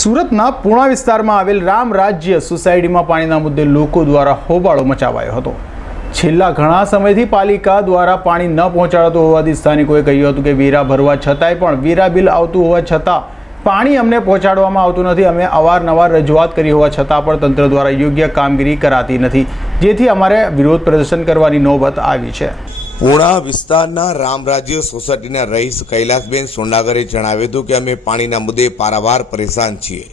સુરતના પૂણા વિસ્તારમાં આવેલ રામ રાજ્ય સોસાયટીમાં પાણીના મુદ્દે લોકો દ્વારા હોબાળો મચાવાયો હતો. છેલ્લા ઘણા સમયથી પાલિકા દ્વારા પાણી ન પહોંચાડતું હોવાથી સ્થાનિકોએ કહ્યું હતું કે વેરા ભરવા છતાંય પણ વેરા બિલ આવતું હોવા છતાં પાણી અમને પહોંચાડવામાં આવતું નથી, અમે અવારનવાર રજૂઆત કરી હોવા છતાં પણ તંત્ર દ્વારા યોગ્ય કામગીરી કરાતી નથી, જેથી અમારે વિરોધ પ્રદર્શન કરવાની નોબત આવી છે. પૂણા વિસ્તારના રામરાજ્ય સોસાયટીના રહીશ કૈલાસબેન સોંડાગરે જણાવ્યું હતું કે અમે પાણીના મુદ્દે પારાવાર પરેશાન છીએ.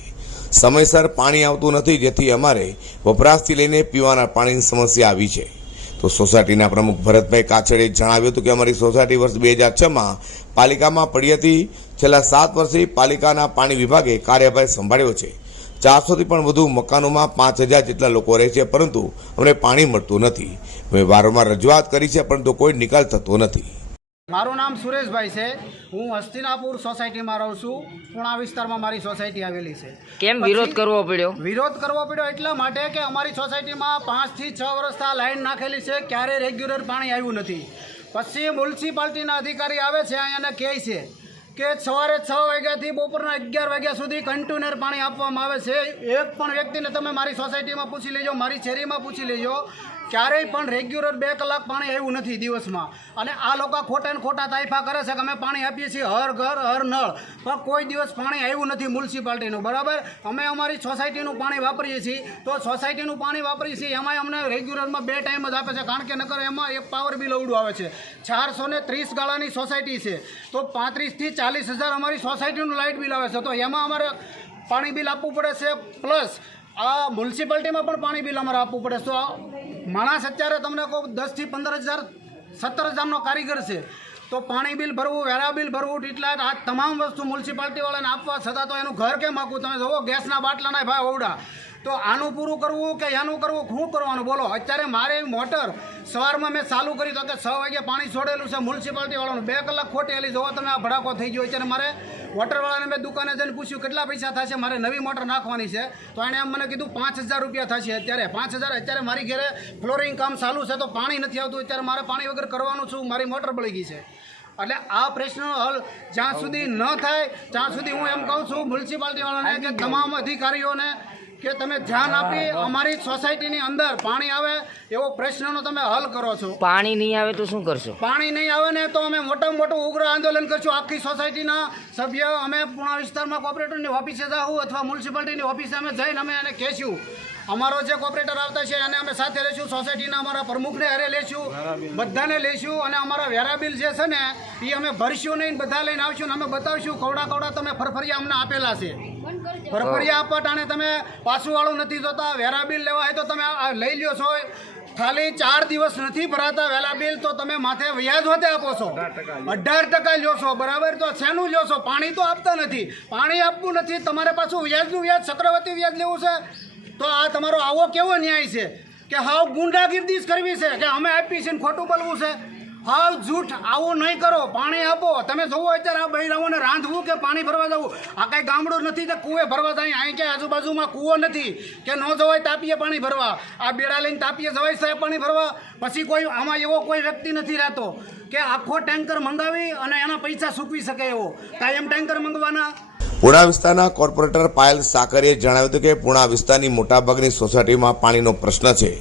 સમયસર પાણી આવતું નથી, જેથી અમારે વપરાશથી લઈને પીવાના પાણીની સમસ્યા આવી છે. તો સોસાયટીના પ્રમુખ ભરતભાઈ કાછડે જણાવ્યું હતું કે અમારી સોસાયટી વર્ષ બે હજાર છમાં પાલિકામાં પડી હતી. છેલ્લા સાત વર્ષથી પાલિકાના પાણી વિભાગે કાર્યભાર સંભાળ્યો છે. ચારસોથી પણ વધુ મકાનોમાં પાંચ હજાર જેટલા લોકો રહે છે પરંતુ અમને પાણી મળતું નથી. અમે વારંવાર રજૂઆત કરી છે પરંતુ કોઈ નિકાલ થતો નથી. મારું નામ સુરેશભાઈ છે. હું હસ્તિનાપુર સોસાયટીમાં રહું છું. પુણા વિસ્તારમાં મારી સોસાયટી આવેલી છે. કેમ વિરોધ કરવો પડ્યો? વિરોધ કરવો પડ્યો એટલા માટે કે અમારી સોસાયટીમાં પાંચથી છ વર્ષથી આ લાઈન નાખેલી છે ક્યારે રેગ્યુલર પાણી આવ્યું નથી. પછી મ્યુનિસિપાલિટીના અધિકારી આવે છે અહીંયા કહે છે કે સવારે છ વાગ્યાથી બપોરના અગિયાર વાગ્યા સુધી કન્ટેનર પાણી આપવામાં આવે છે. એક પણ વ્યક્તિને તમે મારી સોસાયટીમાં પૂછી લેજો, મારી શેરીમાં પૂછી લેજો. ક્યારેય પણ રેગ્યુલર બે કલાક પાણી આવ્યું નથી દિવસમાં. અને આ લોકો ખોટા ને ખોટા તાઇફા કરે છે કે અમે પાણી આપીએ છીએ હર ઘર, હર નળ. પણ કોઈ દિવસ પાણી આવ્યું નથી મ્યુનિસિપાલિટીનું બરાબર? અમે અમારી સોસાયટીનું પાણી વાપરીએ છીએ. તો સોસાયટીનું પાણી વાપરીએ છીએ, એમાંય અમને રેગ્યુલરમાં બે ટાઈમ જ આપે છે. કારણ કે નકર એમાં એક પાવર બિલ અવડું આવે છે. ચારસો ને ત્રીસ ગાળાની સોસાયટી છે. તો પાંત્રીસથી ચાલીસ હજાર અમારી સોસાયટીનું લાઇટ બિલ આવે છે. તો એમાં અમારે પાણી બિલ આપવું પડે છે. પ્લસ આ મ્યુનિસિપાલિટીમાં પણ પાણી બિલ અમારે આપવું પડે તો માણસ અત્યારે તમને કહું દસથી પંદર હજાર, સત્તર હજારનો કારીગર છે. તો પાણી બિલ ભરવું, વેરા બિલ ભરવું ટીટલાટ આ તમામ વસ્તુ મ્યુનિસિપાલિટીવાળાને આપવા છતાં તો એનું ઘર કેમ આખું? તમે જુઓ, ગેસના બાટલાના ભાવ ઓવડા તો આનું પૂરું કરવું કે એનું કરવું? શું કરવાનું? બોલો. અત્યારે મારે મોટર સવારમાં મેં ચાલુ કરી તો કે છ વાગે પાણી છોડેલું છે મ્યુનિસિપાલિટીવાળાનું. બે કલાક ખોટેલી જોવો તમે આ ભડાકો થઈ ગયો. અત્યારે મારે વોટરવાળાને મેં દુકાને જઈને પૂછ્યું કેટલા પૈસા થશે? મારે નવી મોટર નાખવાની છે. તો એણે એમ મને કીધું પાંચ હજાર રૂપિયા થશે અત્યારે. પાંચ હજાર અત્યારે મારી ઘરે ફ્લોરિંગ કામ ચાલુ છે તો પાણી નથી આવતું. અત્યારે મારે પાણી વગર કરવાનું છું. મારી મોટર બળી ગઈ છે. એટલે આ પ્રશ્નનો હલ જ્યાં સુધી ન થાય ત્યાં સુધી હું એમ કહું છું મ્યુનિસિપાલિટીવાળાને કે તમામ અધિકારીઓને કે તમે ધ્યાન આપી અમારી સોસાયટીની અંદર પાણી આવે એવો પ્રશ્નનો તમે હલ કરો છો. પાણી નહીં આવે તો શું કરશો? પાણી નહીં આવે ને તો અમે મોટામાં મોટું ઉગ્ર આંદોલન કરશું. આખી સોસાયટીના સભ્ય અમે પૂણા વિસ્તારમાં કોર્પોરેટરની ઓફિસે જાઉં અથવા મ્યુનિસિપાલિટીની ઓફિસે અમે જઈને અમે એને કહેશું. અમારો જે કોર્પોરેટર આવતા છે એને અમે સાથે લઈશું સોસાયટીના અમારા પ્રમુખને હારે લઈશું બધાને લઈશું અને અમારા વેરા બિલ જે છે ને એ અમે ભરશું નહીં બધા લઈને આવશું અને અમે બતાવશું. કવડા કવડા તમે ફરફરિયા અમને આપેલા છે. ફરફરિયા આપવા ટાણે તમે પાછું વાળું નથી જોતા વેરા બિલ લેવા હોય તો તમે આ લઈ લ્યો છો. ખાલી ચાર દિવસ નથી ભરાતા વેલા બિલ તો તમે માથે વ્યાજ હોતે આપો છો. અઢાર ટકા લ્યો. છો બરાબર? તો શેનું લ્યો છો? પાણી તો આપતા નથી. પાણી આપવું નથી તમારે પાછું વ્યાજનું વ્યાજ ચક્રવર્તી વ્યાજ લેવું છે? તો આ તમારો આવો કેવો ન્યાય છે? કે હાવ ગુંડાગીર્દી કરવી છે કે અમે આપી છે ખોટું બોલવું છે? હાવ જૂઠ આવું નહીં કરો, પાણી આપો. તમે જોવો અત્યારે આ બહેરાઓને રાંધવું કે પાણી ભરવા જવું? આ કાંઈ ગામડું નથી કે કૂવે ભરવા જાય? અહીં કે આજુબાજુમાં કૂવો નથી કે ન જવાય તાપીએ પાણી ભરવા. આ બેડા લઈને તાપીએ જવાય સાહેબ પાણી ભરવા. પછી કોઈ આમાં એવો કોઈ વ્યક્તિ નથી રહેતો કે આખો ટેન્કર મંગાવી અને એના પૈસા સૂકવી શકે એવો. કાયમ ટેન્કર મંગવાના. પૂણા વિસ્તારના કોર્પોરેટર પાયલ સાકરીએ જણાવ્યું હતું કે પૂણા વિસ્તારની મોટાભાગની સોસાયટીમાં પાણીનો પ્રશ્ન છે.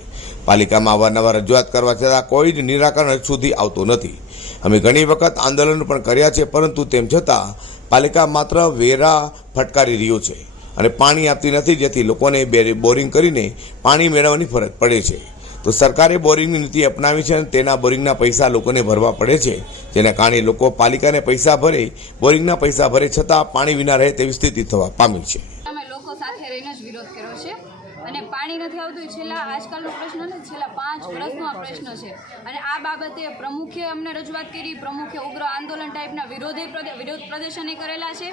પાલિકામાં અવારનવાર રજૂઆત કરવા છતાં કોઈ જ નિરાકરણ સુધી આવતું નથી. અમે ઘણી વખત આંદોલન પણ કર્યા છે, પરંતુ તેમ છતાં પાલિકા માત્ર વેરા ફટકારી રહ્યું છે અને પાણી આપતી નથી, જેથી લોકોને બોરિંગ કરીને પાણી મેળવવાની ફરજ પડે છે. તો સરકારે બોરિંગની નીતિ અપનાવી છે અને તેના બોરિંગના પૈસા લોકોને ભરવા પડે છે. જેના કારણે લોકો પાલિકાને પૈસા ભરે, બોરિંગના પૈસા ભરે છતાં પાણી વિના રહે તેવી સ્થિતિ થવા પામી છે અમે લોકો સાથે રહીને જ વિરોધ કર્યો છે અને પાણી નથી આવતું. છેલ્લા આજકાલનો પ્રશ્ન નથી છેલ્લા પાંચ વર્ષનો આ પ્રશ્ન છે. અને આ બાબતે પ્રમુખે અમને રજૂઆત કરી. પ્રમુખે ઉગ્ર આંદોલન ટાઈપના વિરોધી વિરોધ પ્રદર્શન કરેલા છે.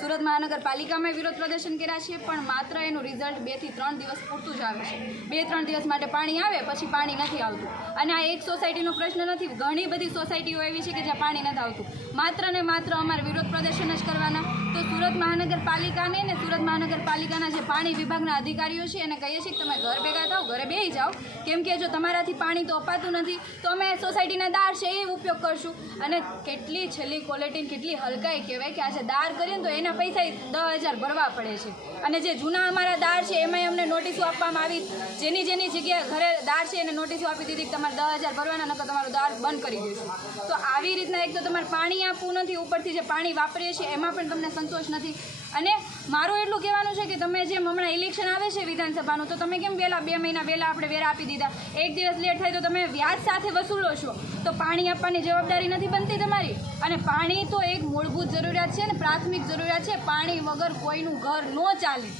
સુરત મહાનગરપાલિકામાં વિરોધ પ્રદર્શન કર્યા છે, પણ માત્ર એનું રિઝલ્ટ બેથી ત્રણ દિવસ પૂરતું જ આવે છે. બે ત્રણ દિવસ માટે પાણી આવે, પછી પાણી નથી આવતું. અને આ એક સોસાયટીનો પ્રશ્ન નથી. ઘણી બધી સોસાયટીઓ એવી છે કે જ્યાં પાણી નથી આવતું. માત્ર ને માત્ર અમારે વિરોધ પ્રદર્શન જ કરવાના. તો સુરત મહાનગરપાલિકાને ને સુરત મહાનગરપાલિકાના જે પાણી વિભાગના અધિકારીઓ છે એને કહીએ છીએ કે તમે ઘર ભેગા થાઓ, ઘરે બેસી જાઓ. કેમ કે જો તમારાથી પાણી તો અપાતું નથી, તો અમે સોસાયટીના દાર છે એ ઉપયોગ કરશું. અને કેટલી છેલ્લી ક્વોલિટી કેટલી હલકાઈ કહેવાય કે આજે દાર કરીએ તો એના પૈસા દસ હજાર ભરવા પડે છે. અને જે જૂના અમારા દાર છે, એમાંય અમને નોટિસો આપવામાં આવી. જેની જેની જગ્યાએ ઘરે દાર છે, એને નોટિસો આપી દીધી કે તમારે દસ હજાર ભરવાના, નકર તમારો દાર બંધ કરી દઈશું. તો આવી રીતના એક તો તમારે પાણી આપવું નથી, ઉપરથી જે પાણી વાપરીએ છીએ, એમાં પણ તમને સંતોષ નથી. અને મારું એટલું કહેવાનું છે કે તમે જેમ હમણાં ઇલેક્શન આવે છે વિધાનસભાનું, તો તમે કેમ વહેલા બે મહિના વહેલા આપણે વેરા આપી દીધા? એક દિવસ લેટ થાય તો તમે વ્યાજ સાથે વસૂલો છો. તો પાણી આપવાની જવાબદારી નથી બનતી તમારી? અને પાણી તો એક મૂળભૂત જરૂરિયાત છે ને, પ્રાથમિક જરૂરિયાત છે, પાણી વગર કોઈનું ઘર ન ચાલે.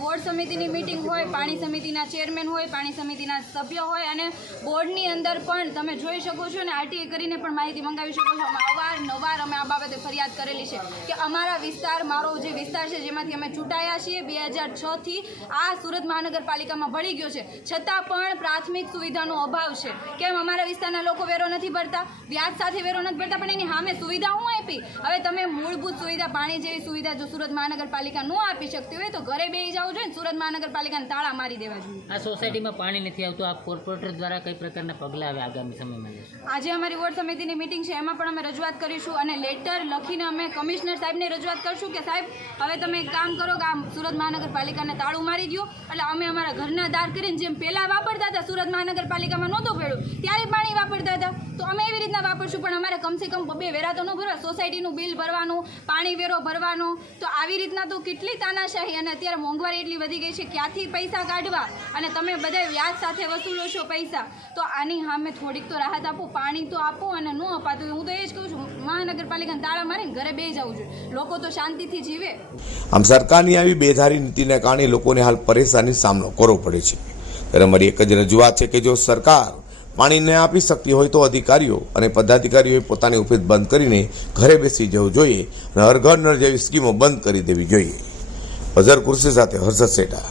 વોર્ડ સમિતિની મિટિંગ હોય, પાણી સમિતિના ચેરમેન હોય, પાણી સમિતિના સભ્ય હોય, અને બોર્ડની અંદર પણ તમે જોઈ શકો છો ને, આરટીએ કરીને પણ માહિતી મંગાવી શકો છો. અમે અવારનવાર અમે આ બાબતે ફરિયાદ કરેલી છે કે અમારા વિસ્તાર મારો જે વિસ્તાર છે જેમાંથી અમે ચૂંટાયા છીએ બે હજાર છથી આ સુરત મહાનગરપાલિકામાં ભળી ગયો છે. છતાં પણ પ્રાથમિક સુવિધાનો અભાવ છે. કેમ? અમારા વિસ્તારના લોકો વેરો નથી ભરતા વ્યાજ સાથે વેરો નથી ભરતા પણ એની સામે સુવિધા હું આપી? હવે તમે મૂળભૂત સુવિધા પાણી જેવી સુવિધા જો સુરત મહાનગરપાલિકા ન આપી શકતી હોય તો ઘરે બેસી જવું જોઈએ સુરત મહાનગરપાલિકાને તાળા મારી દેવા જોઈએ. આ સોસાયટીમાં પાણી નથી આવતું. આ કોર્પોરેટર દ્વારા કઈ પ્રકારના પગલાં આવે આગામી સમયમાં આજે અમારી વોર્ડ સમિતિની મિટિંગ છે એમાં પણ અમે રજૂઆત કરીશું અને લેટર લખીને અમે કમિશનર સાહેબને રજૂઆત કરશું કે સાહેબ હવે તમે એક કામ કરો કે આ સુરત મહાનગરપાલિકાને તાળું મારી દો એટલે અમે અમારા ઘરના દાર કરીને જેમ પહેલાં વાપરતા હતા, સુરત મહાનગરપાલિકામાં નહોતું પડ્યું, ત્યારે પાણી વાપરતા હતા. તો અમે એવી રીતના વાપરશું, પણ અમારે કમસે કમ બે વેરા તો ન ભરવા સોસાયટીનું બિલ ભરવાનું, પાણી વેરો ભરવાનો. તો આવી રીતના તો કેટલી તાનાશાહી અને અત્યારે મોંઘવારી એટલી વધી ગઈ છે, ક્યાંથી પૈસા કાઢવા? અને તમે બધા વ્યાજ સાથે વસૂલો છો પૈસા. તો આની સામે થોડીક તો રાહત આપો, પાણી તો આપો અને ન અપાતું હું તો એ જ કહું છું, મહાનગરપાલિકાને તાળા મારીને ઘરે બે જવું જોઈએ લોકો તો શાંતિથી જીવે. આમ સરકારની આવી બેધારી નીતિને કારણે લોકોને હાલ પરેશાની સામનો કરવો પડે છે. ત્યારે અમારી એક જ રજૂઆત છે કે જો સરકાર પાણી ન આપી શકતી હોય તો અધિકારીઓ અને પદાધિકારીઓએ પોતાની ઓફિસ બંધ કરીને ઘરે બેસી જવું જોઈએ અને હર નળ જેવી સ્કીમો બંધ કરી દેવી જોઈએ. અઝર કુર્સી સાથે હર્ષદ સેઠા